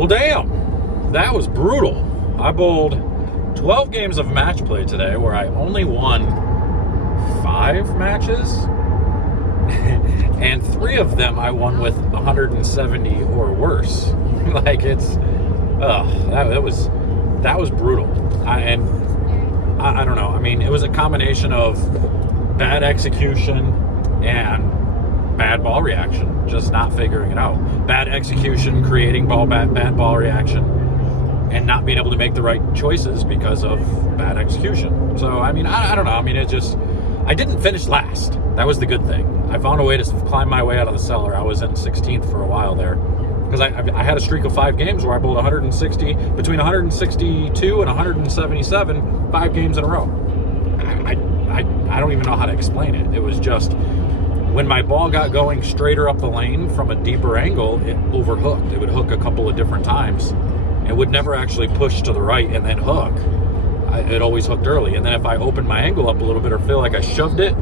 Well, damn, that was brutal. I bowled 12 games of match play today where I only won 5 matches. And 3 of them I won with 170 or worse. Like that was brutal. I don't know. I mean, it was a combination of bad execution and bad ball reaction, just not figuring it out. Bad execution, creating bad ball reaction, and not being able to make the right choices because of bad execution. So, I mean, I don't know. I mean, I didn't finish last. That was the good thing. I found a way to climb my way out of the cellar. I was in 16th for a while there because I had a streak of 5 games where I bowled 160, between 162 and 177, 5 games in a row. I don't even know how to explain it. It was just, when my ball got going straighter up the lane from a deeper angle, it overhooked. It would hook a couple of different times. It would never actually push to the right and then hook. It always hooked early. And then if I opened my angle up a little bit or feel like I shoved it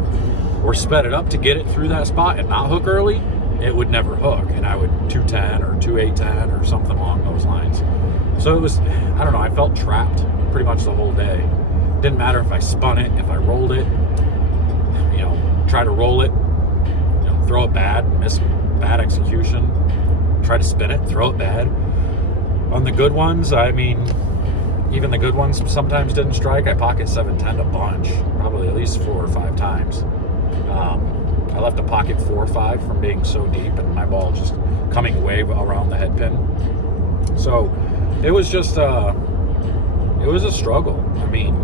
or sped it up to get it through that spot and not hook early, it would never hook. And I would 210 or 2810 or something along those lines. So it was, I don't know, I felt trapped pretty much the whole day. Didn't matter if I spun it, if I rolled it, try to roll it, throw it bad, miss bad execution, try to spin it, throw it bad. On the good ones, I mean, even the good ones sometimes didn't strike. I pocket 710 a bunch, probably at least 4 or 5 times. I left a pocket 4 or 5 from being so deep and my ball just coming way around the head pin. So it was just, it was a struggle. I mean,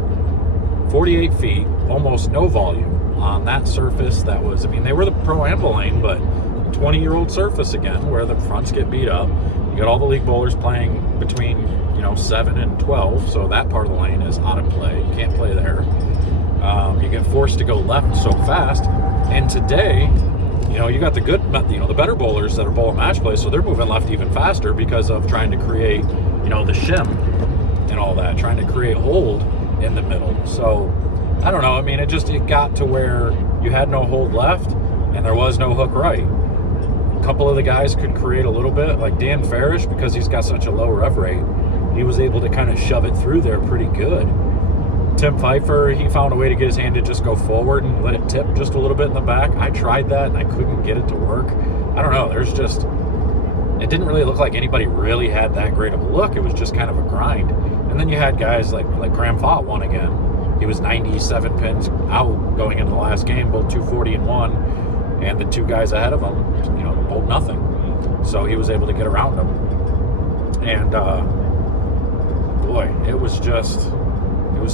48 feet, almost no volume on that surface. That was, I mean, they were the Pro-Am lane, but 20-year-old surface again, where the fronts get beat up. You got all the league bowlers playing between 7 and 12, so that part of the lane is out of play. You can't play there. You get forced to go left so fast. And today, you got the good, the better bowlers that are bowling match play, so they're moving left even faster because of trying to create, the shim and all that, trying to create hold in the middle. So I don't know. I mean, it got to where you had no hold left and there was no hook right. A couple of the guys could create a little bit, like Dan Farish, because he's got such a low rev rate. He was able to kind of shove it through there pretty good. Tim Pfeiffer, he found a way to get his hand to just go forward and let it tip just a little bit in the back. I tried that and I couldn't get it to work. I don't know. It didn't really look like anybody really had that great of a look. It was just kind of a grind. And then you had guys like Graham Fott won again. He was 97 pins out going into the last game, both 240 and 1. And the 2 guys ahead of him, bowled nothing. So he was able to get around them. And, boy, it was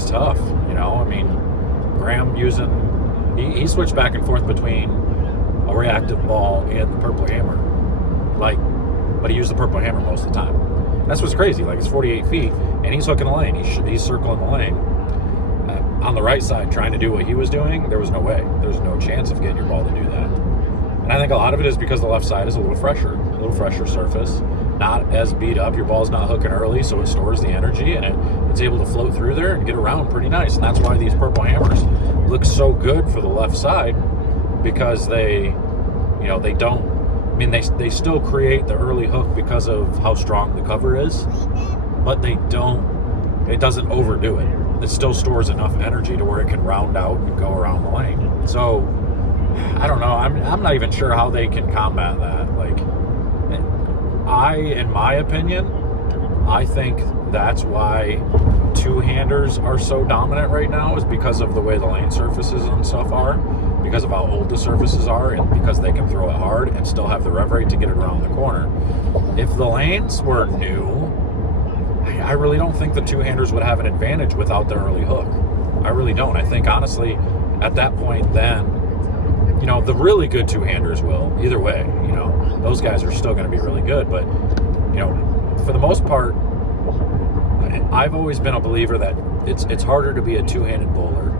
tough, I mean, Graham he switched back and forth between a reactive ball and the purple hammer. But he used the purple hammer most of the time. That's what's crazy. It's 48 feet, and he's hooking the lane. He's circling the lane. On the right side, trying to do what he was doing, there was no way. There's no chance of getting your ball to do that. And I think a lot of it is because the left side is a little fresher surface. Not as beat up. Your ball's not hooking early, so it stores the energy, and it's able to float through there and get around pretty nice. And that's why these purple hammers look so good for the left side, because they don't, I mean, they still create the early hook because of how strong the cover is, but it doesn't overdo it. It still stores enough energy to where it can round out and go around the lane. So, I don't know. I'm not even sure how they can combat that. In my opinion, I think that's why 2-handers are so dominant right now, is because of the way the lane surfaces and stuff are, because of how old the surfaces are, and because they can throw it hard and still have the rev rate to get it around the corner. If the lanes were new, I really don't think the 2-handers would have an advantage without the early hook. I really don't. I think, honestly, at that point then, the really good 2-handers will. Either way, those guys are still going to be really good. But, for the most part, I've always been a believer that it's harder to be a 2-handed bowler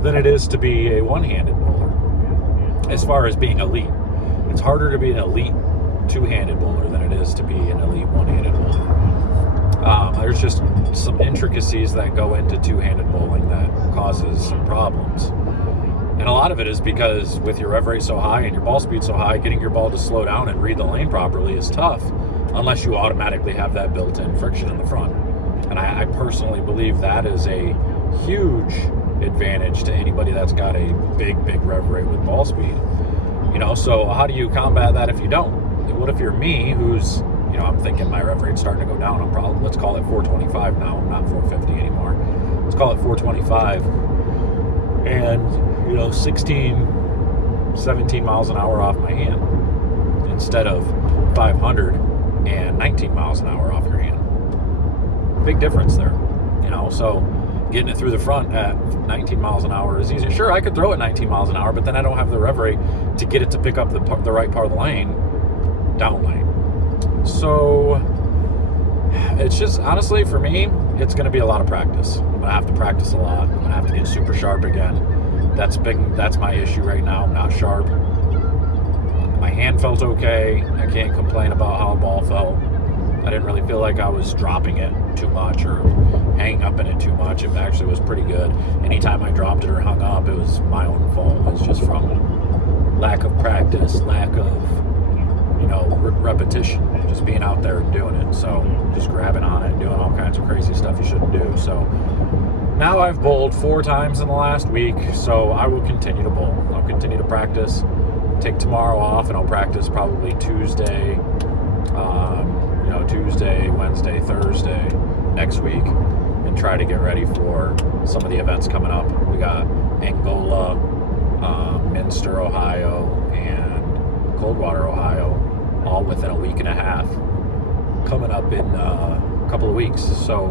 than it is to be a 1-handed bowler. As far as being elite, it's harder to be an elite 2-handed bowler than it is to be an elite 1-handed bowler. There's just some intricacies that go into 2-handed bowling that causes some problems. And a lot of it is because with your rev rate so high and your ball speed so high, getting your ball to slow down and read the lane properly is tough unless you automatically have that built-in friction in the front. And I personally believe that is a huge advantage to anybody that's got a big rev rate with ball speed. So how do you combat that if you don't? What if you're me, who's, I'm thinking my rev rate's starting to go down. I'm probably, let's call it 425 now, not 450 anymore. Let's call it 425. And, 16, 17 miles an hour off my hand instead of 519 miles an hour off your hand. Big difference there, so getting it through the front at 19 miles an hour is easy. Sure, I could throw it 19 miles an hour, but then I don't have the rev rate to get it to pick up the right part of the lane, down lane. So it's just, honestly, for me, it's going to be a lot of practice. I'm going to have to practice a lot. I'm going to have to get super sharp again. That's my issue right now. I'm not sharp. My hand felt okay. I can't complain about how the ball felt. I didn't really feel like I was dropping it too much or hanging up in it too much. It actually was pretty good. Anytime I dropped it or hung up, it was my own fault. It was just from lack of practice, lack of, repetition, just being out there and doing it. So just grabbing on it and doing all kinds of crazy stuff you shouldn't do. So now I've bowled 4 times in the last week, so I will continue to bowl. I'll continue to practice, take tomorrow off, and I'll practice probably Tuesday, Tuesday, Wednesday, Thursday next week, and try to get ready for some of the events coming up. We got Angola, Minster, Ohio, and Coldwater, Ohio, all within a week and a half, coming up in a couple of weeks. So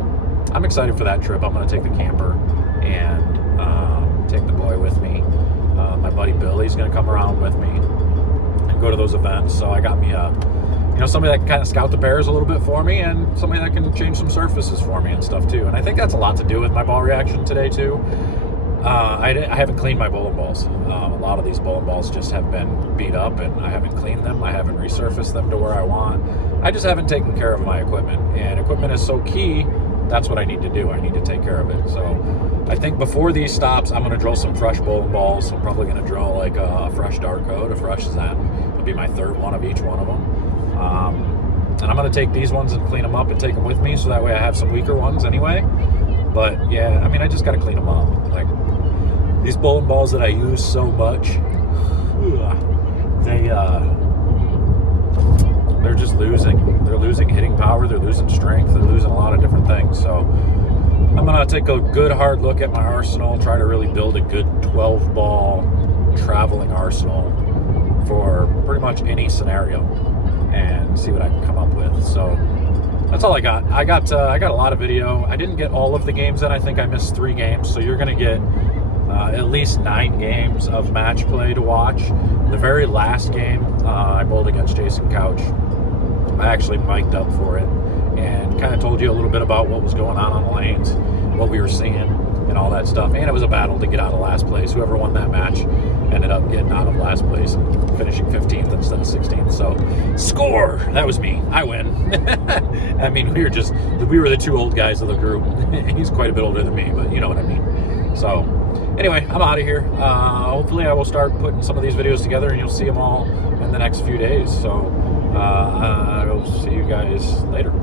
I'm excited for that trip. I'm going to take the camper and take the boy with me. My buddy Billy's going to come around with me and go to those events. So I got me somebody that can kind of scout the bears a little bit for me, and somebody that can change some surfaces for me and stuff too. And I think that's a lot to do with my ball reaction today too. I haven't cleaned my bowling balls. A lot of these bowling balls just have been beat up, and I haven't cleaned them. I haven't resurfaced them to where I want. I just haven't taken care of my equipment, and equipment is so key. That's what I need to do. I need to take care of it. So I think before these stops, I'm going to drill some fresh bowling balls. I'm probably going to drill like a fresh Dark Code, a fresh Zen. It'll be my third one of each one of them. And I'm going to take these ones and clean them up and take them with me, so that way I have some weaker ones anyway. But yeah, I just got to clean them up. Like these bowling balls that I use so much, they're just losing. They're losing hitting power. They're losing strength. They're losing a lot of different things. So I'm going to take a good hard look at my arsenal, try to really build a good 12-ball traveling arsenal for pretty much any scenario, and see what I can come up with. So that's all I got. I got a lot of video. I didn't get all of the games in. I think I missed 3 games. So you're going to get at least 9 games of match play to watch. The very last game, I bowled against Jason Couch. I actually mic'd up for it and kind of told you a little bit about what was going on the lanes, what we were seeing, and all that stuff. And it was a battle to get out of last place. Whoever won that match ended up getting out of last place and finishing 15th instead of 16th. So, score! That was me. I win. we were the 2 old guys of the group. He's quite a bit older than me, but you know what I mean. So, anyway, I'm out of here. Hopefully I will start putting some of these videos together, and you'll see them all in the next few days. So, I will see you guys later.